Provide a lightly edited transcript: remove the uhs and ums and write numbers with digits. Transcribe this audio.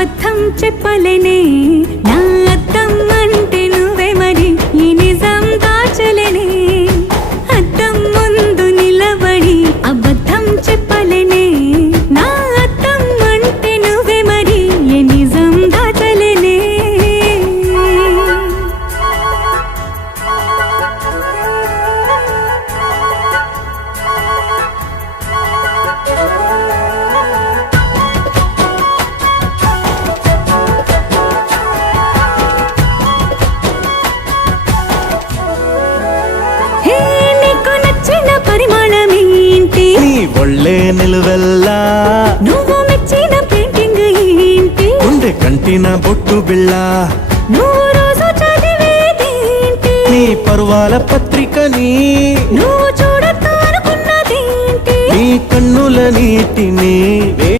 అబద్ధం చెప్పలేనే నా అద్దం అంటే నువ్వే మరి ఈ నిజం దాచలేనే అద్దం ముందు నిలబడి అబద్ధం చెప్పలేనే నా అద్దం అంటే నువ్వే మరి ఈ నిజం దాచలేనే ఒళ్ళే నిలువెల్లా నువ్వు మెచ్చిన పెయింటింగ్ ఏంటి గుండె కంటిన బొట్టు బిళ్ళ నువ్వు రోజు చదివేదేంటి నీ పరువాల పత్రికని నువ్వు చూడొద్దు అనుకున్నదేంటి నీ కన్నుల నీటిని